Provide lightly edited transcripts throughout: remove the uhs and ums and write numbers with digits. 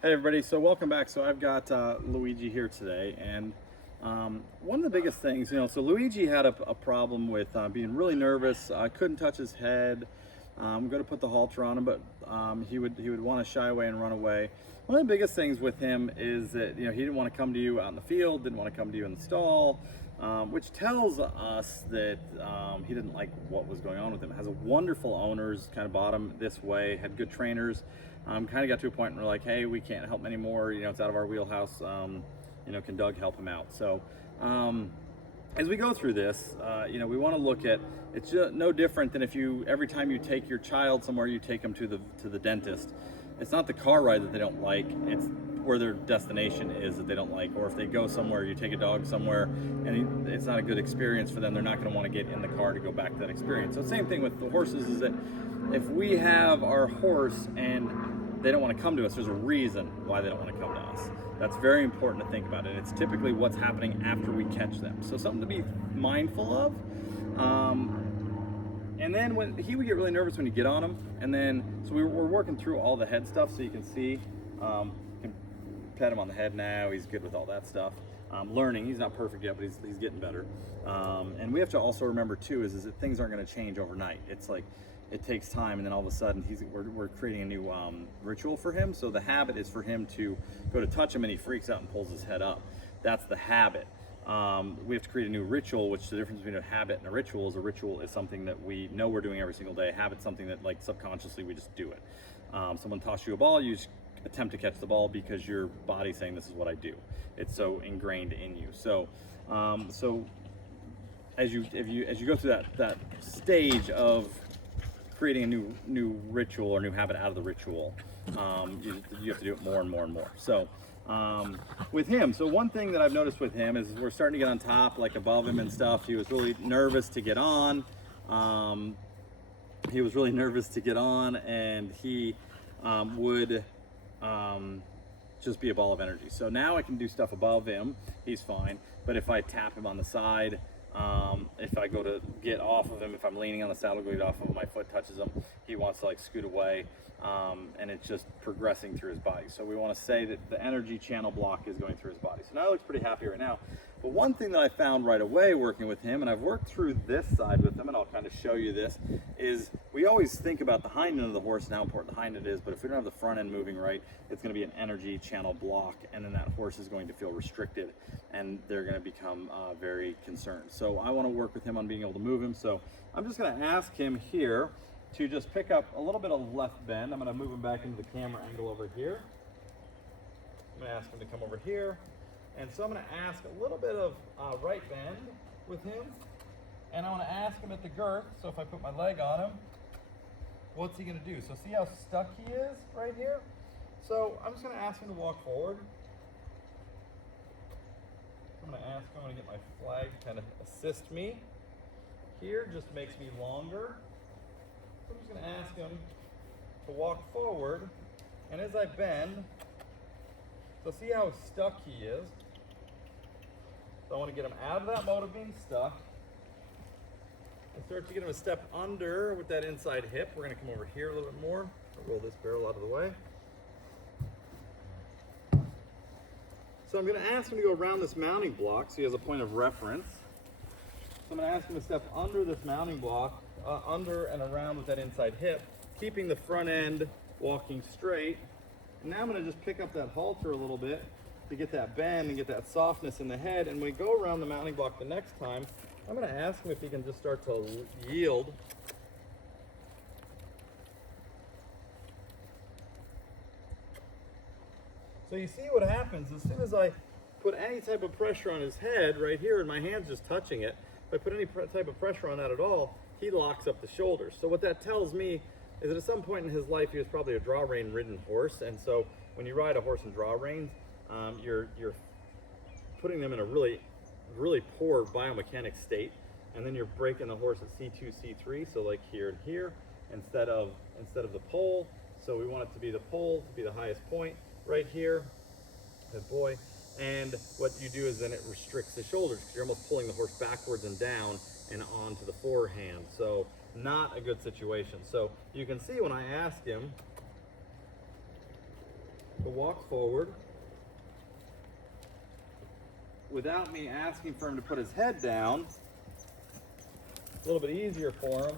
Hey everybody, so welcome back. So I've got Luigi here today, and one of the biggest things, so Luigi had a problem with being really nervous. I couldn't touch his head. I'm going to put the halter on him, but he would want to shy away and run away. One of the biggest things with him is that he didn't want to come to you out in the field, didn't want to come to you in the stall, which tells us that he didn't like what was going on with him. Has a wonderful owners, kind of bought him this way, had good trainers. Kind of got to a point where we're like, hey, we can't help him anymore. It's out of our wheelhouse. Can Doug help him out? So as we go through this, we want to look at, it's just no different than if every time you take your child somewhere, you take them to the dentist. It's not the car ride that they don't like, it's where their destination is that they don't like. Or if they go somewhere, you take a dog somewhere and it's not a good experience for them, they're not going to want to get in the car to go back to that experience. So same thing with the horses, is that if we have our horse and they don't want to come to us, there's a reason why they don't want to come to us. That's very important to think about, and it's typically what's happening after we catch them. So something to be mindful of. And then when he would get really nervous when you get on him, and then so we're working through all the head stuff, so you can see, you can pet him on the head now. He's good with all that stuff. Learning. He's not perfect yet, but he's getting better. And we have to also remember too is that things aren't going to change overnight. It's like it takes time, and then all of a sudden we're creating a new ritual for him. So the habit is for him to go to touch him and he freaks out and pulls his head up. That's the habit. We have to create a new ritual, which the difference between a habit and a ritual is something that we know we're doing every single day. A habit's something that like subconsciously we just do it. Someone tosses you a ball, you just attempt to catch the ball because your body's saying this is what I do. It's so ingrained in you. So as you go through that stage of creating a new ritual or new habit out of the ritual, you have to do it more and more and more. So with him, so one thing that I've noticed with him is we're starting to get on top, like above him and stuff. He was really nervous to get on. And he would just be a ball of energy. So now I can do stuff above him, he's fine. But if I tap him on the side, if I go to get off of him, if I'm leaning on the saddle, go get off of him, my foot touches him, he wants to like scoot away, and it's just progressing through his body. So we want to say that the energy channel block is going through his body. So now he looks pretty happy right now. But one thing that I found right away working with him, and I've worked through this side with him, and I'll kind of show you this, is we always think about the hind end of the horse and how important the hind end is, but if we don't have the front end moving right, it's going to be an energy channel block, and then that horse is going to feel restricted, and they're going to become very concerned. So I want to work with him on being able to move him. So I'm just going to ask him here to just pick up a little bit of left bend. I'm going to move him back into the camera angle over here. I'm going to ask him to come over here. And so I'm going to ask a little bit of right bend with him. And I want to ask him at the girth. So if I put my leg on him, what's he going to do? So see how stuck he is right here? So I'm just going to ask him to walk forward. I'm going to get my flag to kind of assist me. Here just makes me longer. So I'm just going to ask him to walk forward. And as I bend, so see how stuck he is. So I want to get him out of that mode of being stuck. And start to get him a step under with that inside hip. We're going to come over here a little bit more. I'll roll this barrel out of the way. So I'm going to ask him to go around this mounting block so he has a point of reference. So I'm going to ask him to step under this mounting block, under and around with that inside hip, keeping the front end walking straight. And now I'm going to just pick up that halter a little bit to get that bend and get that softness in the head. And when we go around the mounting block the next time, I'm going to ask him if he can just start to yield. So you see what happens as soon as I put any type of pressure on his head right here, and my hand's just touching it, if I put any type of pressure on that at all, he locks up the shoulders. So what that tells me is that at some point in his life, he was probably a draw rein ridden horse. And so when you ride a horse in draw reins, you're putting them in a really, really poor biomechanic state. And then you're breaking the horse at C2, C3. So like here and here, instead of the pole. So we want it to be the pole, to be the highest point right here. Good boy. And what you do is then it restricts the shoulders because you're almost pulling the horse backwards and down and onto the forehand. So not a good situation. So you can see when I ask him, to walk forward without me asking for him to put his head down. It's a little bit easier for him.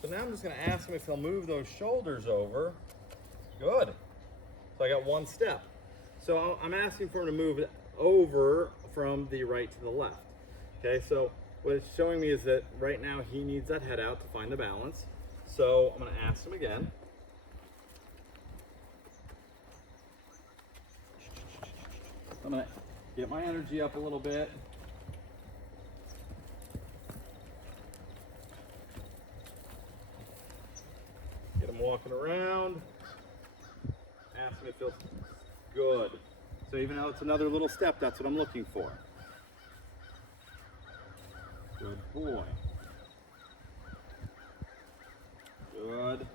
So now I'm just going to ask him if he'll move those shoulders over. Good. So I got one step. So I'm asking for him to move over from the right to the left. Okay, so what it's showing me is that right now he needs that head out to find the balance. So I'm going to ask him again. I'm going to get my energy up a little bit. Get him walking around. Ask him if it feels good. So even though it's another little step, that's what I'm looking for. Good boy. Good.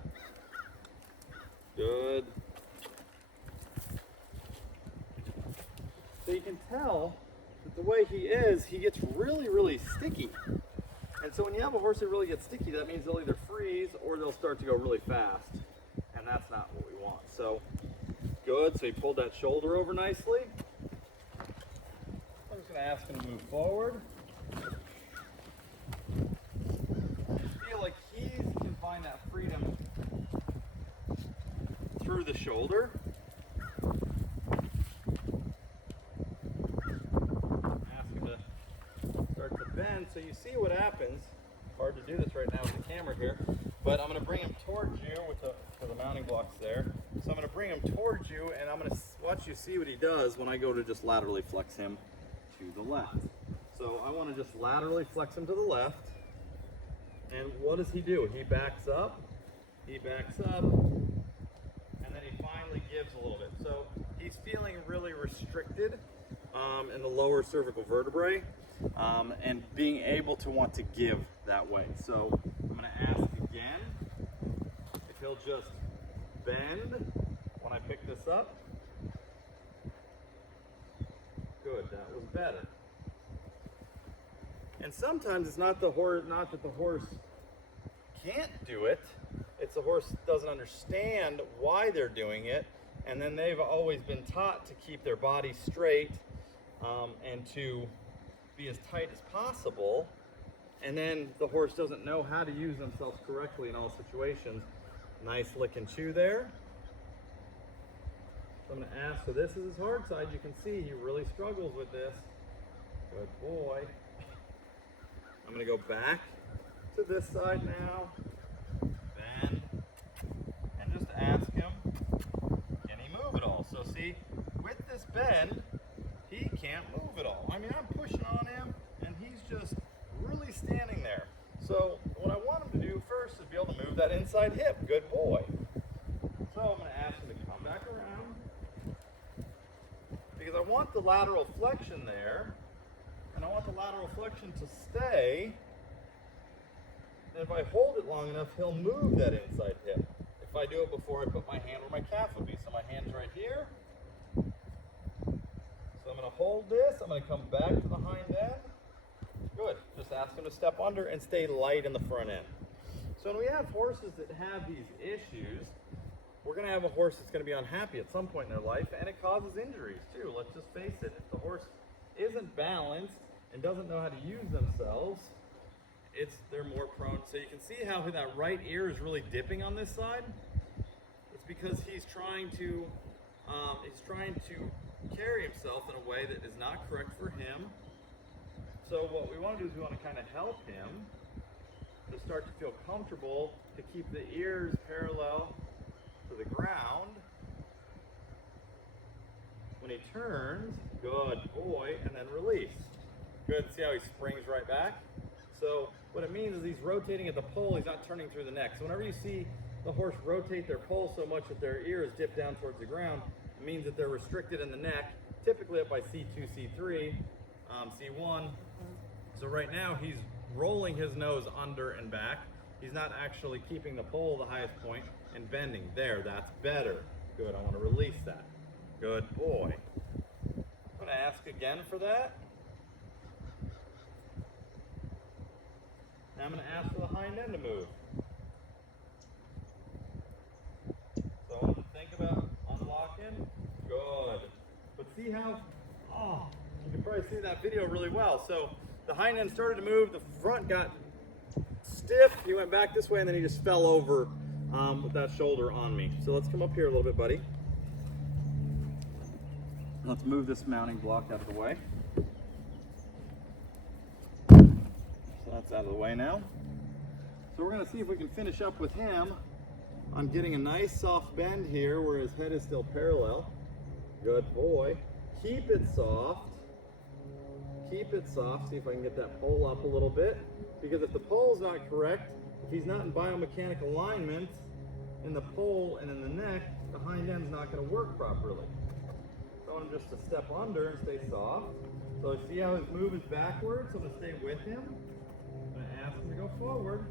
Good. So you can tell that the way he gets really, really sticky. And so when you have a horse that really gets sticky, that means they'll either freeze or they'll start to go really fast. And that's not what we want. So, good. So he pulled that shoulder over nicely. I'm just going to ask him to move forward. I feel like he can find that freedom through the shoulder. Bend, so you see what happens. Hard to do this right now with the camera here, but I'm going to bring him towards you with the mounting blocks there. So I'm going to bring him towards you, and I'm going to watch you see what he does when I go to just laterally flex him to the left. So I want to just laterally flex him to the left, and what does he do? He backs up, and then he finally gives a little bit. So he's feeling really restricted in the lower cervical vertebrae. And being able to want to give that way. So I'm going to ask again if he'll just bend when I pick this up. Good, that was better. And sometimes it's not that the horse can't do it, it's the horse doesn't understand why they're doing it, and then they've always been taught to keep their body straight and to be as tight as possible, and then the horse doesn't know how to use themselves correctly in all situations. Nice lick and chew there. So I'm going to ask, so this is his hard side. You can see he really struggles with this. Good boy. I'm going to go back to this side now, bend, and just ask him, can he move at all? So see, with this bend, he can't move at all. I mean, I'm pushing on him, and he's just really standing there. So what I want him to do first is be able to move that inside hip. Good boy. So I'm going to ask him to come back around, because I want the lateral flexion there, and I want the lateral flexion to stay. And if I hold it long enough, he'll move that inside hip. If I do it before I put my hand where my calf would be. So my hand's right here. So I'm going to hold this, I'm going to come back to the hind end. Good. Just ask him to step under and stay light in the front end. So when we have horses that have these issues, we're going to have a horse that's going to be unhappy at some point in their life, and it causes injuries too. Let's just face it. If the horse isn't balanced and doesn't know how to use themselves, they're more prone. So you can see how that right ear is really dipping on this side. It's because he's trying to carry himself in a way that is not correct for him. So what we want to do is we want to kind of help him to start to feel comfortable, to keep the ears parallel to the ground. When he turns, good boy, and then release. Good, see how he springs right back? So what it means is he's rotating at the pole, he's not turning through the neck. So whenever you see the horse rotate their pole so much that their ears dip down towards the ground, it means that they're restricted in the neck, typically up by C2, C3, C1. So right now he's rolling his nose under and back. He's not actually keeping the pole the highest point and bending. There, that's better. Good, I want to release that. Good boy. I'm going to ask again for that. Now I'm going to ask for the hind end to move. So I want to think about unlocking. Good. see how, oh, you can probably see that video really well. So the hind end started to move, the front got stiff, he went back this way, and then he just fell over with that shoulder on me. So let's come up here a little bit, buddy. Let's move this mounting block out of the way. So that's out of the way now. So we're gonna see if we can finish up with him on getting a nice soft bend here where his head is still parallel. Good boy. Keep it soft. Keep it soft. See if I can get that pole up a little bit. Because if the pole's not correct, if he's not in biomechanical alignment in the pole and in the neck, the hind end's not going to work properly. So I want him just to step under and stay soft. So see how his move is backwards? So I'm going to stay with him. I'm going to ask him to go forward.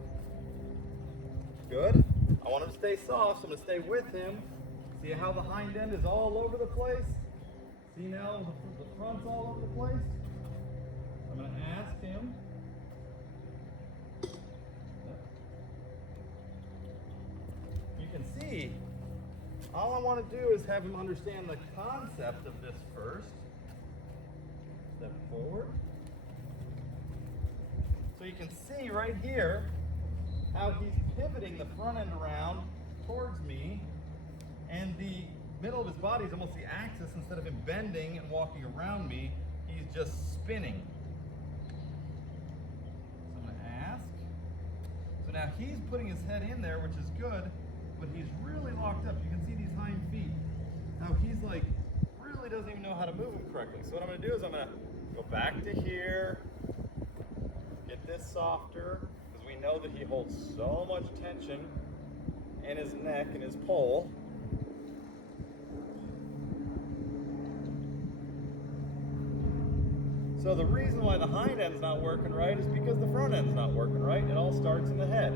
Good. I want him to stay soft, so I'm going to stay with him. See how the hind end is all over the place? See now the front's all over the place? I'm going to ask him. You can see, all I want to do is have him understand the concept of this first. Step forward. So you can see right here how he's pivoting the front end around towards me, and the middle of his body is almost the axis. Instead of him bending and walking around me, he's just spinning. So I'm going to ask. So now he's putting his head in there, which is good, but he's really locked up. You can see these hind feet. Now he's like, really doesn't even know how to move them correctly. So what I'm going to do is I'm going to go back to here, get this softer, because we know that he holds so much tension in his neck and his pole. So the reason why the hind end's not working right is because the front end's not working right. It all starts in the head.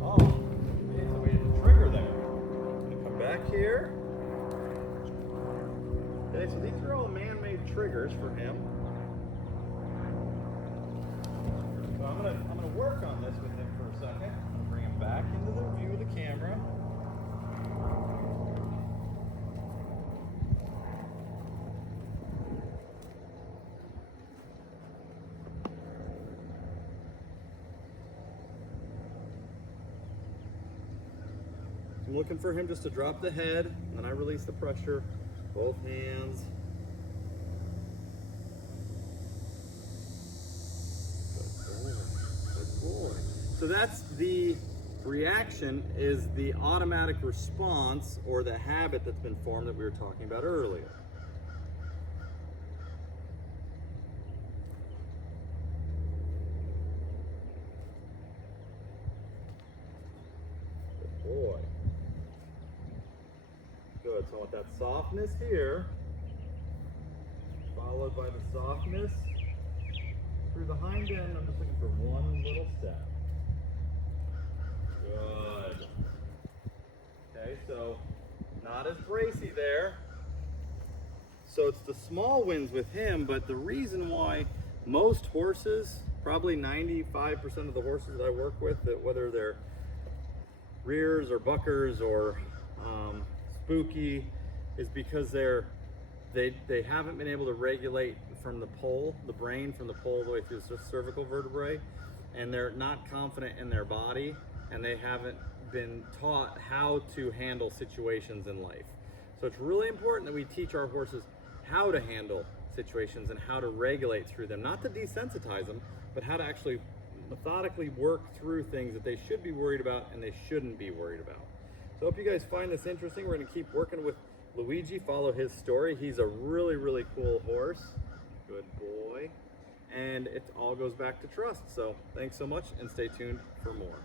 Oh, okay, so we had a trigger there. I'm going to come back here. Okay, so these are all man-made triggers for him. So I'm gonna work on this with him for a second. I'm gonna bring him back into the view of the camera. I'm looking for him just to drop the head, and then I release the pressure, both hands. Good boy. So that's the reaction, is the automatic response or the habit that's been formed that we were talking about earlier. Good boy. Good, so I want that softness here, followed by the softness through the hind end. I'm just looking for one little step. Good. Okay, so not as bracy there. So it's the small wins with him, but the reason why most horses, probably 95% of the horses that I work with, that whether they're rears or buckers or spooky, is because they haven't been able to regulate from the pole, the brain from the pole all the way through the cervical vertebrae, and they're not confident in their body, and they haven't been taught how to handle situations in life. So it's really important that we teach our horses how to handle situations and how to regulate through them, not to desensitize them, but how to actually methodically work through things that they should be worried about and they shouldn't be worried about. So I hope you guys find this interesting. We're going to keep working with Luigi, follow his story. He's a really, really cool horse. Good boy. And it all goes back to trust. So thanks so much, and stay tuned for more.